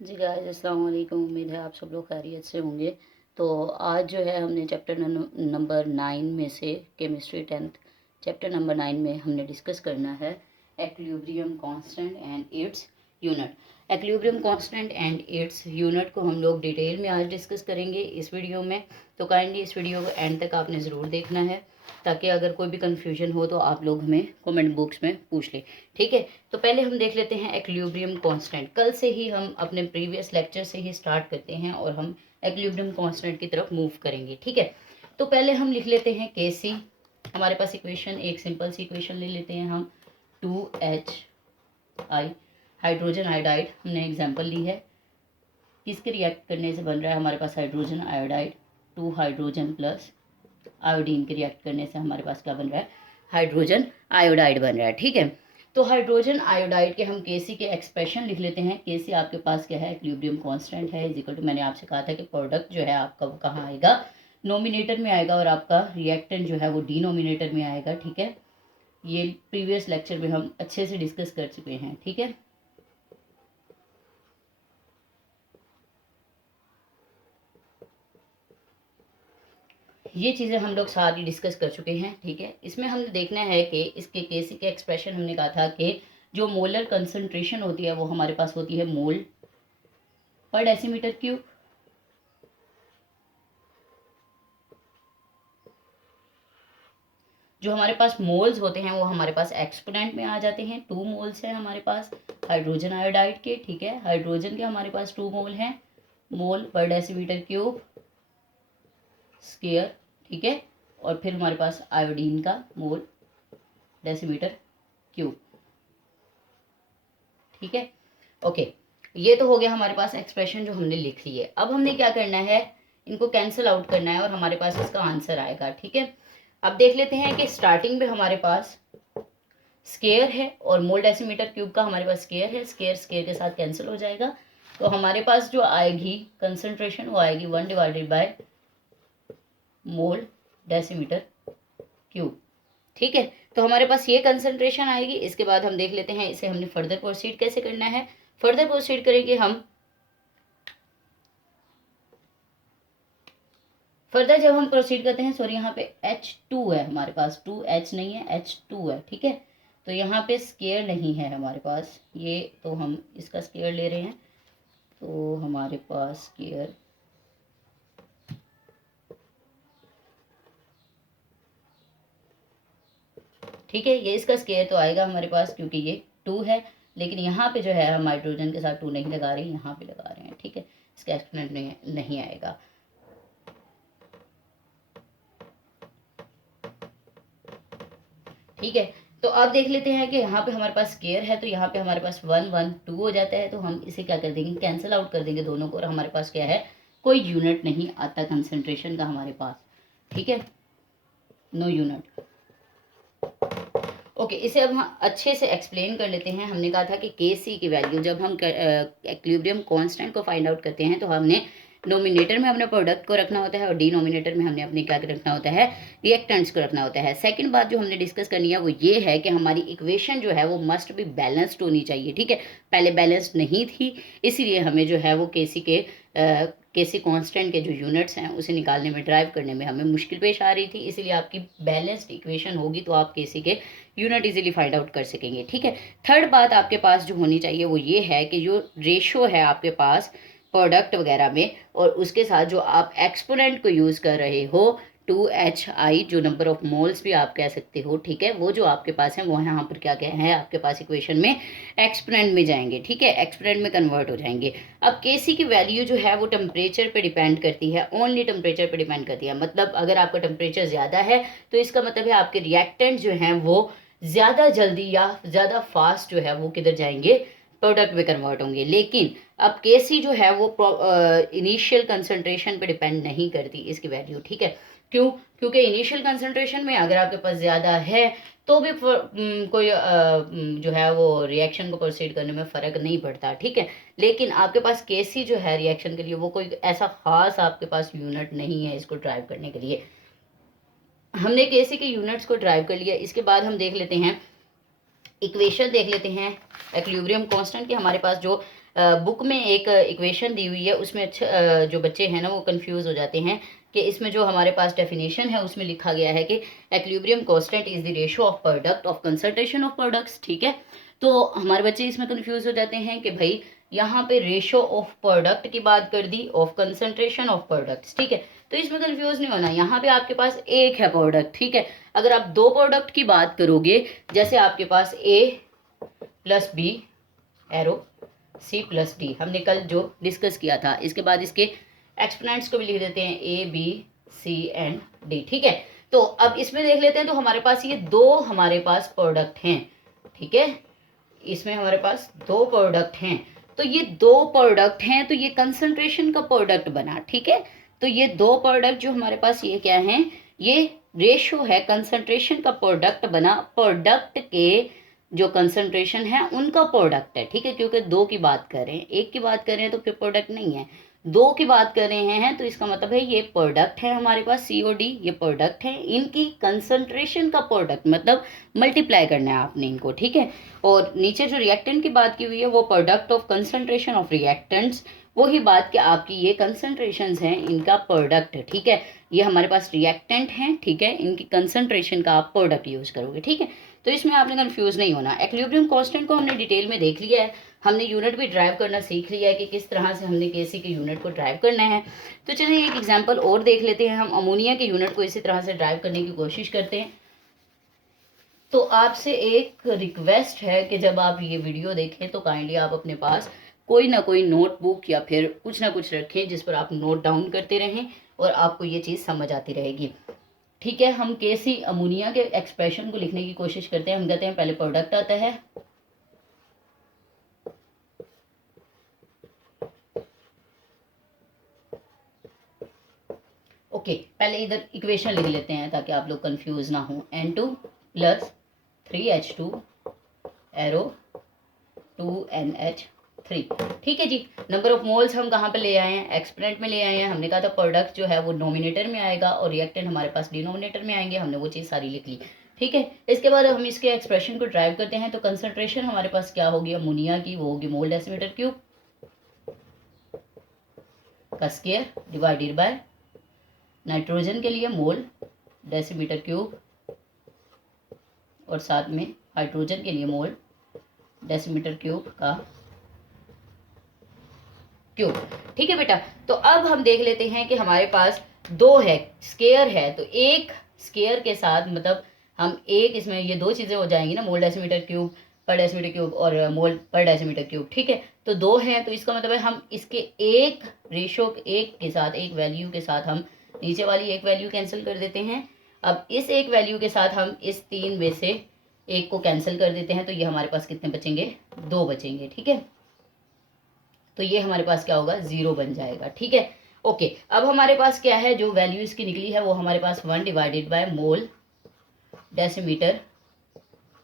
जी guys, अस्सलाम वालेकुम। उम्मीद है आप सब लोग खैरियत से होंगे। तो आज जो है हमने चैप्टर नंबर 9 में से केमिस्ट्री 10th चैप्टर नंबर 9 में हमने डिस्कस करना है equilibrium constant and its unit. Equilibrium constant and its unit को हम लोग डिटेल में आज डिस्कस करेंगे इस वीडियो में। तो काइंडली इस वीडियो को एंड तक आपने ज़रूर देखना है, ताकि अगर कोई भी कंफ्यूजन हो तो आप लोग हमें कमेंट बॉक्स में पूछ लें। ठीक है, तो पहले हम देख लेते हैं एक्विलिब्रियम कांस्टेंट। कल से ही हम अपने प्रीवियस लेक्चर से ही स्टार्ट करते हैं और हम एक्विलिब्रियम कांस्टेंट की तरफ मूव करेंगे। ठीक है, तो पहले हम लिख लेते हैं के सी। हमारे पास इक्वेशन, एक सिंपल सी इक्वेशन ले लेते हैं हम। 2HI हाइड्रोजन आयोडाइड हमने एग्जाम्पल ली है। किसके रिएक्ट करने से बन रहा है हमारे पास hydrogen iodide? 2 hydrogen plus iodine के रिएक्ट करने से हमारे पास क्या बन रहा है? हाइड्रोजन आयोडाइड बन रहा है। ठीक है, तो हाइड्रोजन आयोडाइड के हम केसी के एक्सप्रेशन लिख लेते हैं। केसी आपके पास क्या है? इक्विलिब्रियम कांस्टेंट है, इज इक्वल टू, मैंने आपसे कहा था कि प्रोडक्ट जो है आपका वो कहाँ आएगा? नोमिनेटर में आएगा और आपका रिएक्टेंट जो है वो डिनोमिनेटर में आएगा। ठीक है, ये प्रीवियस लेक्चर में हम अच्छे से डिस्कस कर चुके हैं। ठीक है, ये चीज़ें हम लोग सारी डिस्कस कर चुके हैं। ठीक है, इसमें हमने देखना है कि इसके केसी के एक्सप्रेशन हमने कहा था कि जो मोलर कंसंट्रेशन होती है वो हमारे पास होती है मोल पर डेसीमीटर क्यूब। जो हमारे पास मोल्स होते हैं वो हमारे पास एक्सपोनेंट में आ जाते हैं। 2 मोल्स हैं हमारे पास हाइड्रोजन आयोडाइड के। ठीक है, हाइड्रोजन के हमारे पास 2 मोल हैं, मोल पर डेसीमीटर क्यूब स्क्वायर। ठीक है, और फिर हमारे पास आयोडीन का मोल डेसीमीटर क्यूब। ठीक है, ओके, ये तो हो गया हमारे पास एक्सप्रेशन जो हमने लिख ली है। अब हमने क्या करना है? इनको कैंसिल आउट करना है और हमारे पास इसका आंसर आएगा। ठीक है, अब देख लेते हैं कि स्टार्टिंग में हमारे पास स्केयर है और मोल डेसीमीटर क्यूब का हमारे पास स्केयर है। स्केयर स्केयर के साथ कैंसिल हो जाएगा, तो हमारे पास जो आएगी कंसंट्रेशन वो आएगी 1 divided by mole decimetre cube. ठीक है, तो हमारे पास ये कंसंट्रेशन आएगी। इसके बाद हम देख लेते हैं इसे हमने फर्दर प्रोसीड कैसे करना है। फर्दर प्रोसीड करेंगे हम, फर्दर जब हम प्रोसीड करते हैं, सॉरी यहाँ पे H2 है हमारे पास, 2H नहीं है, H2 है। ठीक है, तो यहाँ पे स्केयर नहीं है हमारे पास, ये तो हम इसका स्केयर ले रहे हैं, तो हमारे पास स्केयर ठीक है, ये इसका स्केयर तो आएगा हमारे पास क्योंकि ये 2 है। लेकिन यहाँ पे जो है हम हाइड्रोजन के साथ 2 नहीं लगा रहे हैं, यहाँ पे लगा रहे हैं। ठीक है, इसका एक्सपोनेंट नहीं आएगा। ठीक है, तो अब देख लेते हैं कि यहाँ पे हमारे पास स्केयर है, तो यहाँ पे हमारे पास 1 1 2 हो जाता है, तो हम इसे क्या कर देंगे? कैंसिल आउट कर देंगे दोनों को, और हमारे पास क्या है? कोई यूनिट नहीं आता कंसंट्रेशन का हमारे पास। ठीक है, नो यूनिट। ओके, इसे अब हम अच्छे से एक्सप्लेन कर लेते हैं। हमने कहा था कि के सी की वैल्यू जब हम एक्विलिब्रियम कांस्टेंट को फाइंड आउट करते हैं तो हमने नोमिनेटर में अपने प्रोडक्ट को रखना होता है और डिनोमिनेटर में हमने अपने क्या रखना होता है? रिएक्टेंट्स को रखना होता है। सेकंड बात जो हमने डिस्कस करनी है वो ये है कि हमारी इक्वेशन जो है वो मस्ट बी बैलेंस्ड होनी चाहिए। ठीक है, पहले बैलेंस्ड नहीं थी, इसीलिए हमें जो है वो केसी कांस्टेंट के जो यूनिट्स हैं उसे निकालने में, ड्राइव करने में हमें मुश्किल पेश आ रही थी। इसलिए आपकी बैलेंस्ड इक्वेशन होगी तो आप केसी के यूनिट इजीली फाइंड आउट कर सकेंगे। ठीक है, थर्ड बात आपके पास जो होनी चाहिए वो ये है कि जो रेशो है आपके पास प्रोडक्ट वगैरह में, और उसके साथ जो आप एक्सपोनेंट को यूज़ कर रहे हो 2HI, जो नंबर ऑफ मोल्स भी आप कह सकते हो। ठीक है, वो जो आपके पास है वो यहाँ पर क्या क्या है आपके पास इक्वेशन में? एक्सपोनेंट में जाएंगे। ठीक है, एक्सपोनेंट में कन्वर्ट हो जाएंगे। अब केसी की वैल्यू जो है वो टेम्परेचर पे डिपेंड करती है, ओनली टेम्परेचर पे डिपेंड करती है। मतलब अगर आपका टेम्परेचर ज़्यादा है तो इसका मतलब है आपके रिएक्टेंट जो हैं वो ज़्यादा जल्दी या ज़्यादा फास्ट जो है वो किधर जाएंगे? प्रोडक्ट में कन्वर्ट होंगे। लेकिन अब केसी जो है वो इनिशियल कंसंट्रेशन पे डिपेंड नहीं करती इसकी वैल्यू। ठीक है, क्यों? क्योंकि इनिशियल कंसंट्रेशन में अगर आपके पास ज़्यादा है तो भी कोई जो है वो रिएक्शन को प्रोसीड करने में फ़र्क नहीं पड़ता। ठीक है, लेकिन आपके पास केसी जो है रिएक्शन के लिए वो कोई ऐसा ख़ास आपके पास यूनिट नहीं है इसको ड्राइव करने के लिए। हमने केसी के यूनिट्स को ड्राइव कर लिया। इसके बाद हम देख लेते हैं इक्वेशन, देख लेते हैं एक्विलिब्रियम कांस्टेंट के। हमारे पास जो बुक में एक इक्वेशन दी हुई है, उसमें जो बच्चे हैं ना वो कंफ्यूज हो जाते हैं कि इसमें जो हमारे पास डेफिनेशन है उसमें लिखा गया है कि equilibrium constant is the ratio of product of concentration of products, ठीक है। तो हमारे बच्चे इसमें कंफ्यूज हो जाते हैं कि भाई यहाँ पे रेशियो ऑफ प्रोडक्ट की बात कर दी, ऑफ कंसंट्रेशन ऑफ प्रोडक्ट्स, ठीक है। तो इसमें कंफ्यूज नहीं होना, यहाँ पे आपके पास एक है प्रोडक्ट, ठीक है। अगर आप दो प्रोडक्ट की बात करोगे, जैसे आपके पास A plus B arrow C plus D, हमने कल जो डिस्कस किया था, इसके बाद इसके एक्सपोनेंट्स को भी लिख देते हैं A B C and D, ठीक है। तो अब इसमें देख लेते हैं, तो हमारे पास ये दो हमारे पास प्रोडक्ट हैं, ठीक है। इसमें हमारे पास दो प्रोडक्ट हैं, तो ये दो प्रोडक्ट हैं, तो ये कंसंट्रेशन का प्रोडक्ट बना, ठीक है। तो ये दो प्रोडक्ट जो हमारे पास ये क्या हैं, ये रेशियो है, कंसंट्रेशन का प्रोडक्ट बना, प्रोडक्ट के जो कंसंट्रेशन है उनका प्रोडक्ट है, ठीक है। क्योंकि दो की बात कर रहे हैं, एक की बात कर रहे हैं तो फिर प्रोडक्ट नहीं है, दो की बात कर रहे हैं तो इसका मतलब है ये प्रोडक्ट है हमारे पास सी ओ डी, ये प्रोडक्ट है, इनकी कंसंट्रेशन का प्रोडक्ट, मतलब मल्टीप्लाई करना है आपने इनको, ठीक है। और नीचे जो रिएक्टेंट की बात की हुई है वो product of concentration of reactants, वही बात कि आपकी ये कंसंट्रेशंस हैं इनका प्रोडक्ट, ठीक है। ये हमारे पास रिएक्टेंट हैं, ठीक है, इनकी कंसंट्रेशन का आप प्रोडक्ट यूज करोगे, ठीक है। तो इसमें आपने कंफ्यूज नहीं होना। एक्विलिब्रियम कांस्टेंट को हमने डिटेल में देख लिया है, हमने यूनिट भी ड्राइव करना सीख लिया है कि किस तरह से हमने केसी के यूनिट को ड्राइव करना है। तो चलिए एक एग्जांपल और देख लेते हैं, हम अमोनिया के यूनिट को इसी तरह से ड्राइव करने की कोशिश करते हैं। तो आपसे एक रिक्वेस्ट है कि जब आप ये वीडियो देखें तो काइंडली आप अपने पास कोई ना कोई नोटबुक या फिर कुछ ना कुछ रखें जिस पर आप नोट डाउन करते रहें और आपको ये चीज़ समझ आती रहेगी, ठीक है। हम केसी अमोनिया के एक्सप्रेशन को लिखने की कोशिश करते हैं। हम कहते हैं पहले प्रोडक्ट आता है, ओके पहले इधर इक्वेशन लिख लेते हैं ताकि आप लोग कंफ्यूज ना हो। N2 plus 3H2 arrow 2NH3, ठीक है जी। नंबर ऑफ मोल्स हम कहाँ पे ले आए हैं, एक्सपोनेंट में ले आए हैं। हमने कहा था प्रोडक्ट जो है वो नोमिनेटर में आएगा और रिएक्टेंट हमारे पास डिनोमिनेटर में आएंगे, हमने वो चीज़ सारी लिख ली, ठीक है। इसके बाद हम इसके एक्सप्रेशन को ड्राइव करते हैं। तो कंसंट्रेशन हमारे पास क्या होगी अमोनिया की, वो होगी मोल डेसीमीटर क्यूब का स्क्वायर डिवाइडेड बाय नाइट्रोजन के लिए मोल डेसीमीटर क्यूब और साथ में हाइड्रोजन के लिए मोल डेसीमीटर क्यूब का क्यूब, ठीक है बेटा। तो अब हम देख लेते हैं कि हमारे पास दो है, स्केयर है, तो एक स्केयर के साथ मतलब हम एक इसमें ये दो चीज़ें हो जाएंगी ना, मोल डेसीमीटर क्यूब पर डेसीमीटर क्यूब और मोल पर डेसीमीटर क्यूब, ठीक है। तो दो हैं, तो इसका मतलब है हम इसके एक रेशो एक के साथ, एक वैल्यू के साथ हम नीचे वाली एक वैल्यू कैंसिल कर देते हैं। अब इस एक वैल्यू के साथ हम इस तीन में से एक को कैंसिल कर देते हैं, तो ये हमारे पास कितने बचेंगे, दो बचेंगे, ठीक है। तो ये हमारे पास क्या होगा, 0 बन जाएगा, ठीक है। ओके अब हमारे पास क्या है, जो वैल्यू इसकी निकली है वो हमारे पास 1 divided by mole decimetre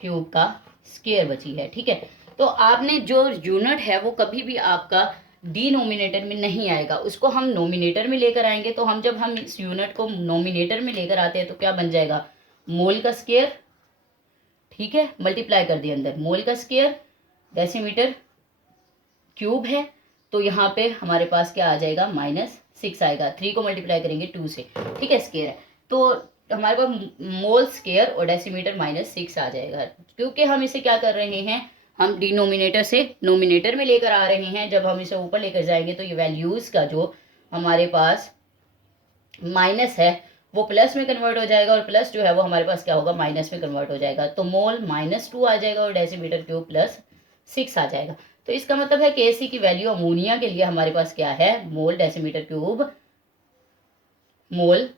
cube का स्क्वायर बची है, ठीक है। तो आपने जो यूनिट है वो कभी भी आपका डिनोमिनेटर में नहीं आएगा, उसको हम नोमिनेटर में लेकर आएंगे। तो हम जब हम इस यूनिट को नोमिनेटर में लेकर आते हैं तो क्या बन जाएगा, मोल का स्क्वायर, ठीक है, मल्टीप्लाई कर दिया अंदर मोल का स्क्वायर डेसीमीटर क्यूब है, तो यहाँ पे हमारे पास क्या आ जाएगा, -6 आएगा। 3 को मल्टीप्लाई करेंगे 2 से, ठीक है, स्क्वायर है, तो हमारे पास मोल स्क्वायर और डेसीमीटर -6 आ जाएगा। क्योंकि हम इसे क्या कर रहे हैं, हम डिनोमिनेटर से नोमिनेटर में लेकर आ रहे हैं। जब हम इसे ऊपर लेकर जाएंगे तो ये वैल्यूज़ का जो हमारे पास माइनस है वो प्लस में कन्वर्ट हो जाएगा और प्लस जो है वो हमारे पास क्या होगा, माइनस में कन्वर्ट हो जाएगा। तो मोल -2 आ जाएगा और डेसीमीटर क्यूब +6 आ जाएगा। तो इसका मतलब है कि K की वैल्यू अमोनिया के लिए हमारे पास क्या है, मोल डेसीमीटर क्यूब मोल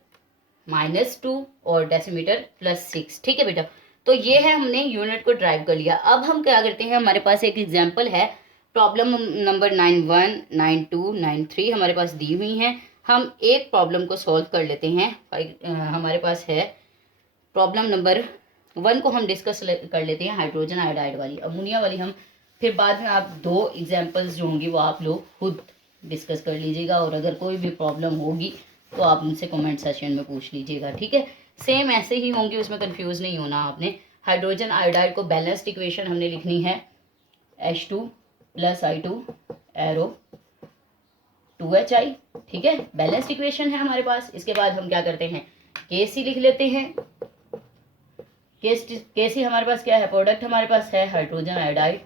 -2 और डेसीमीटर +6, ठीक है बेटा। तो ये है, हमने यूनिट को ड्राइव कर लिया। अब हम क्या करते हैं, हमारे पास एक एग्जाम्पल है, प्रॉब्लम नंबर 91, 92, 93 हमारे पास दी हुई हैं। हम एक प्रॉब्लम को सॉल्व कर लेते हैं। हमारे पास है प्रॉब्लम नंबर 1 को हम डिस्कस कर लेते हैं, हाइड्रोजन आयोडाइड वाली। अमोनिया वाली हम फिर बाद में, आप दो एग्जाम्पल्स जो होंगी वो आप लोग खुद डिस्कस कर लीजिएगा और अगर कोई भी प्रॉब्लम होगी तो आप उनसे कमेंट सेशन में पूछ लीजिएगा, ठीक है। सेम ऐसे ही होंगी, उसमें कंफ्यूज नहीं होना आपने। हाइड्रोजन आयोडाइड को बैलेंस्ड इक्वेशन हमने लिखनी है H2 plus I2 arrow 2HI, ठीक है, बैलेंस्ड इक्वेशन है हमारे पास। इसके बाद हम क्या करते हैं, KC लिख लेते हैं। KC हमारे पास क्या है, प्रोडक्ट हमारे पास है हाइड्रोजन आयोडाइड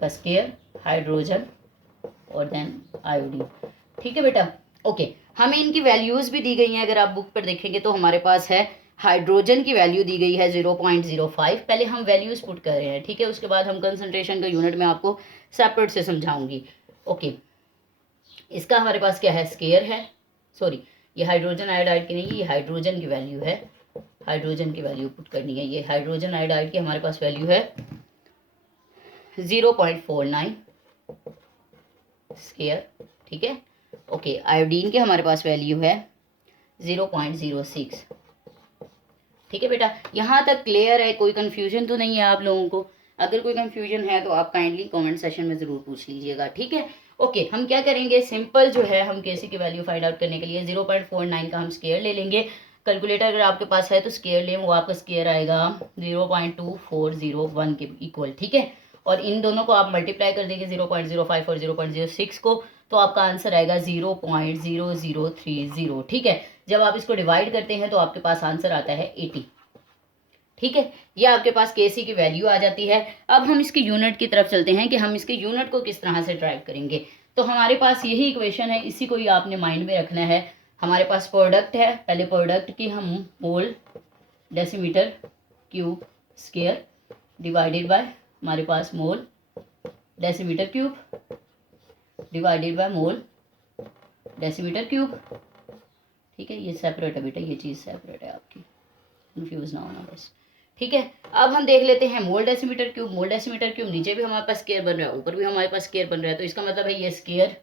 का स्केयर, हाइड्रोजन और देन आयोडीन, ठीक है बेटा। ओके, हमें इनकी वैल्यूज भी दी गई हैं। अगर आप बुक पर देखेंगे तो हमारे पास है हाइड्रोजन की वैल्यू दी गई है 0.05। पहले हम वैल्यूज पुट कर रहे हैं, ठीक है, उसके बाद हम कंसंट्रेशन का यूनिट में आपको सेपरेट से समझाऊंगी। ओके, इसका हमारे पास क्या है, स्केयर है, सॉरी ये हाइड्रोजन आयोडाइड की नहीं, ये हाइड्रोजन की वैल्यू है, हाइड्रोजन की वैल्यू पुट करनी है। ये हाइड्रोजन आयोडाइड की हमारे पास वैल्यू है 0.49 स्केयर, ठीक है। ओके, आयोडीन की हमारे पास वैल्यू है 0.06, ठीक है बेटा। यहाँ तक क्लियर है, कोई कंफ्यूजन तो नहीं है आप लोगों को? अगर कोई कंफ्यूजन है तो आप काइंडली कमेंट सेशन में ज़रूर पूछ लीजिएगा, ठीक है। ओके, हम क्या करेंगे, सिंपल जो है हम केसी की वैल्यू फाइंड आउट करने के लिए 0.49 का हम स्केयर ले लेंगे। कैलकुलेटर अगर आपके पास है तो स्केयर लें, वो आपका स्केयर आएगा 0.2401 के इक्वल, ठीक है। और इन दोनों को आप मल्टीप्लाई कर देंगे 0.05 और 0.06 को, तो आपका आंसर आएगा 0.0030, ठीक है। जब आप इसको डिवाइड करते हैं तो आपके पास आंसर आता है 80, ठीक है। ये आपके पास केसी की वैल्यू आ जाती है। अब हम इसके यूनिट की तरफ चलते हैं कि हम इसके यूनिट को किस तरह से ड्राइव करेंगे। तो हमारे पास यही इक्वेशन है, इसी को ही आपने माइंड में रखना है। हमारे पास प्रोडक्ट है, पहले प्रोडक्ट की हम mole decimetre cube square divided by हमारे पास mole decimetre cube divided by mole decimetre cube, ठीक है। ये सेपरेट है बेटा, ये चीज़ सेपरेट है आपकी, कंफ्यूज ना होना बस, ठीक है। अब हम देख लेते हैं मोल डेसीमीटर क्यूब। मोल डेसीमीटर क्यूब नीचे भी हमारे पास स्केयर बन रहा है, ऊपर भी हमारे पास स्केयर बन रहा है, तो इसका मतलब है ये स्केयर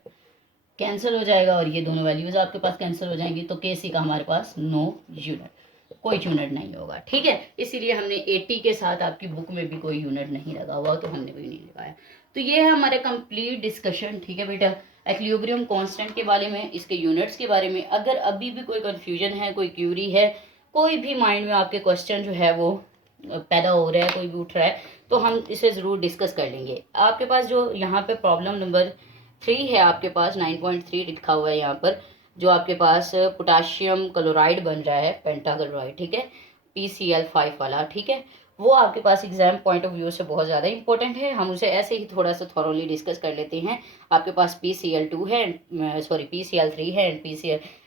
कैंसिल हो जाएगा और ये दोनों वैल्यूज आपके पास कैंसिल हो जाएंगी। तो केसी का हमारे पास नो यूनिट, कोई यूनिट नहीं होगा, ठीक है। इसीलिए हमने 80 के साथ, आपकी बुक में भी कोई यूनिट नहीं लगा हुआ तो हमने भी नहीं लगाया। तो ये है हमारे कंप्लीट डिस्कशन, ठीक है बेटा, एक्विलिब्रियम कांस्टेंट के बारे में, इसके यूनिट्स के बारे में। अगर अभी भी कोई कन्फ्यूजन है, कोई क्यूरी है, कोई भी माइंड में आपके क्वेश्चन जो है वो पैदा हो रहा है, कोई भी उठ रहा है, तो हम इसे ज़रूर डिस्कस कर लेंगे। आपके पास जो यहाँ पे प्रॉब्लम नंबर 3 है, आपके पास 9.3 लिखा हुआ है यहाँ पर, जो आपके पास पोटाशियम क्लोराइड बन रहा है, पेंटाक्लोराइड, ठीक है, PCl5 वाला, ठीक है। वो आपके पास एग्जाम पॉइंट ऑफ व्यू से बहुत ज़्यादा इंपॉर्टेंट है। हम उसे ऐसे ही थोड़ा सा थॉरोली डिस्कस कर लेते हैं। आपके पास PCl2 है, सॉरी PCl3 है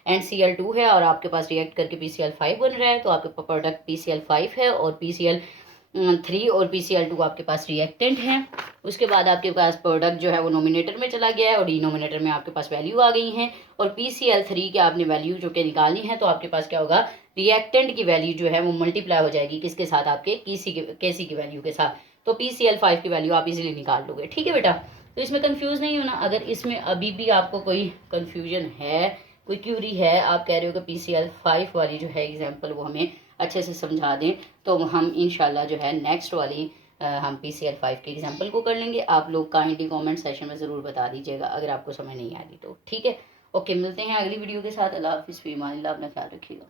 एंड Cl2 है, और आपके पास रिएक्ट करके PCl5 बन रहा है। तो आपके पास प्रोडक्ट PCl5 है और PCl3 और PCl2 आपके पास रिएक्टेंट हैं। उसके बाद आपके पास प्रोडक्ट जो है वो नोमिनेटर में चला गया है और डिनोमिनेटर में आपके पास वैल्यू आ गई हैं। और PCl3 के आपने वैल्यू जो कि निकालनी है, तो आपके पास क्या होगा, रिएक्टेंट की वैल्यू जो है वो मल्टीप्लाई हो जाएगी किसके साथ, आपके केसी की वैल्यू के साथ। तो PCl5 की वैल्यू आप इजीली निकाल लोगे, ठीक है बेटा। तो इसमें कंफ्यूज नहीं होना। अगर इसमें अभी भी आपको कोई कंफ्यूजन है, कोई क्यूरी है, आप कह रहे हो कि PCl5 वाली जो है एग्जाम्पल वो हमें अच्छे से समझा दें, तो हम इंशाल्लाह जो है नेक्स्ट वाली हम PCl5 के एग्जाम्पल को कर लेंगे। आप लोग काइंडली कमेंट सेशन में ज़रूर बता दीजिएगा अगर आपको समझ नहीं आ रही तो, ठीक है। ओके, मिलते हैं अगली वीडियो के साथ। अल्लाह हाफिज़, फ़ी अमान अल्लाह, अपना ख्याल रखिएगा।